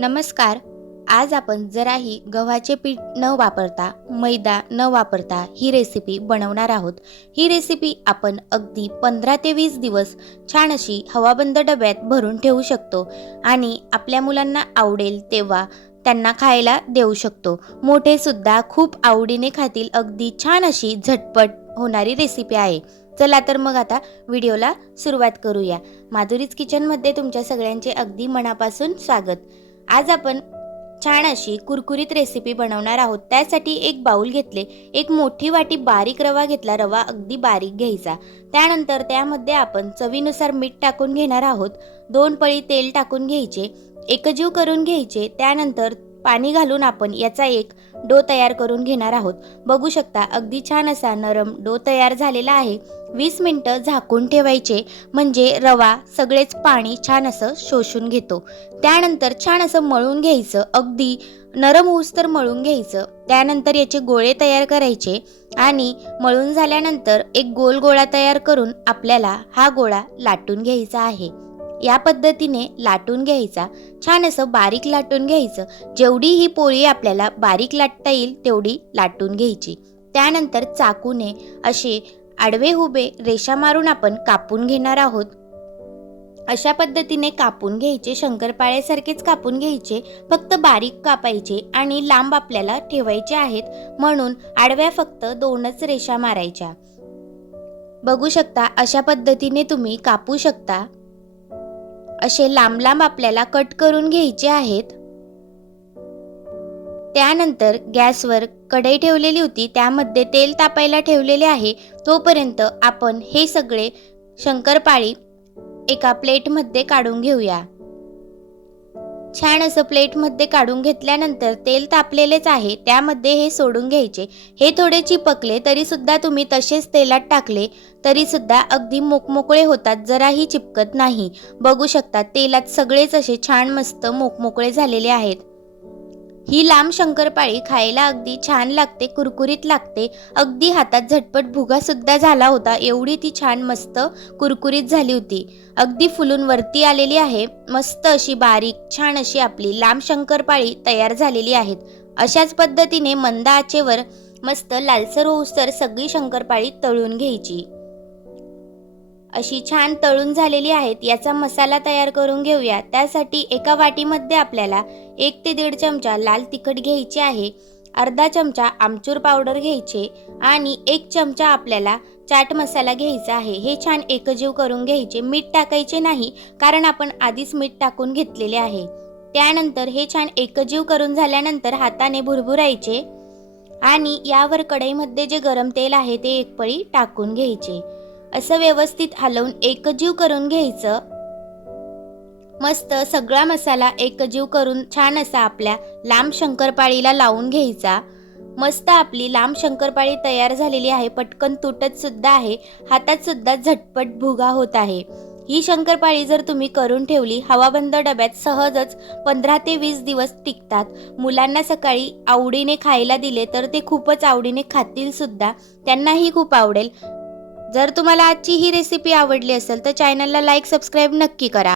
नमस्कार. आज आपण जराही गव्हाचे पीठ न वापरता मैदा न वापरता ही रेसिपी बनवणार आहोत. ही रेसिपी आपण अगदी पंधरा ते वीस दिवस छान अशी हवाबंद डब्यात भरून ठेवू शकतो आणि आपल्या मुलांना आवडेल तेव्हा त्यांना खायला देऊ शकतो. मोठे सुद्धा खूप आवडीने खातील अगदी छान अशी झटपट होणारी रेसिपी आहे. चला तर मग आता व्हिडिओला सुरुवात करूया. माधुरीज किचनमध्ये तुमच्या सगळ्यांचे अगदी मनापासून स्वागत. आज आपण छान अशी कुरकुरीत रेसिपी बनवणार आहोत. त्यासाठी एक बाऊल घेतले एक मोठी वाटी बारीक रवा घेतला रवा अगदी बारीक घ्यायचा. त्यानंतर त्यामध्ये आपण चवीनुसार मीठ टाकून घेणार आहोत. दोन पळी तेल टाकून घ्यायचे एकजीव करून घ्यायचे. त्यानंतर पाणी घालून आपण याचा एक डो तयार करून घेणार आहोत. बघू शकता अगदी छान असा नरम डो तयार झालेला आहे. वीस मिनटं झाकून ठेवायचे म्हणजे रवा सगळेच पाणी छान असं शोषून घेतो. त्यानंतर छान असं मळून घ्यायचं अगदी नरम ऊस तर मळून घ्यायचं. त्यानंतर याचे गोळे तयार करायचे आणि मळून झाल्यानंतर एक गोल गोळा तयार करून आपल्याला हा गोळा लाटून घ्यायचा आहे. या पद्धतीने लाटून घ्यायचा. छान असं बारीक लाटून घ्यायचं. जेवढी ही पोळी आपल्याला बारीक लाटता येईल तेवढी लाटून घ्यायची. त्यानंतर चाकूने असे आडवे उभे रेषा मारून आपण कापून घेणार आहोत. अशा पद्धतीने कापून घ्यायचे शंकरपाळ्यासारखेच कापून घ्यायचे फक्त बारीक कापायचे आणि लांब आपल्याला ठेवायचे आहेत म्हणून आडव्या फक्त दोनच रेषा मारायच्या. बघू शकता अशा पद्धतीने तुम्ही कापू शकता. असे लांब लांब आपल्याला कट करून घ्यायचे आहेत. त्यानंतर गॅसवर कढई ठेवलेली होती. त्यामध्ये तेल तापायला ठेवलेले आहे. तोपर्यंत आपण हे सगळे शंकरपाळी एका प्लेटमध्ये काढून घेऊया. छान असं प्लेटमध्ये काढून घेतल्यानंतर तेल तापलेलेच आहे त्यामध्ये हे सोडून घ्यायचे. हे थोडे चिपकले तरीसुद्धा तुम्ही तसेच तेलात टाकले तरीसुद्धा अगदी मोकमोकळे होतात जराही चिपकत नाही. बघू शकता तेलात सगळेच असे छान मस्त मोकमोकळे झालेले आहेत. ही लांब शंकरपाळी खायला अगदी छान लागते कुरकुरीत लागते. अगदी हातात झटपट भुगासुद्धा झाला होता एवढी ती छान मस्त कुरकुरीत झाली होती. अगदी फुलून वरती आलेली आहे मस्त अशी बारीक छान अशी आपली लांब शंकरपाळी तयार झालेली आहेत. अशाच पद्धतीने मंद आचेवर मस्त लालसर होऊसर सगळी शंकरपाळी तळून घ्यायची. अशी छान तळून झालेली आहेत याचा मसाला तयार करून घेऊया. त्यासाठी एका वाटीमध्ये आपल्याला एक ते दीड चमचा लाल तिखट घ्यायचे आहे अर्धा चमचा आमचूर पावडर घ्यायचे आणि एक चमचा आपल्याला चाट मसाला घ्यायचा आहे. हे छान एकजीव करून घ्यायचे. मीठ टाकायचे नाही कारण आपण आधीच मीठ टाकून घेतलेले आहे. त्यानंतर हे छान एकजीव करून झाल्यानंतर हाताने भुरभुरायचे आणि यावर कढईमध्ये जे गरम तेल आहे ते एक पळी टाकून घ्यायचे. असं व्यवस्थित हलवून एकजीव करून घ्यायचं. मस्त सगळा मसाला एकजीव करून छान असा आपल्या लांब शंकरपाळीला लावून घ्यायचा. मस्त आपली लांब शंकरपाळी तयार झालेली आहे पटकन तुटत सुद्धा आहे हातात सुद्धा झटपट भुगा होत आहे. ही शंकरपाळी जर तुम्ही करून ठेवली हवाबंद डब्यात सहजच पंधरा ते वीस दिवस टिकतात. मुलांना सकाळी आवडीने खायला दिले तर ते खूपच आवडीने खातील सुद्धा. त्यांनाही खूप आवडेल. जर तुम्हाला आजची ही रेसिपी आवडली असेल तर चॅनलला लाईक सबस्क्राईब नक्की करा.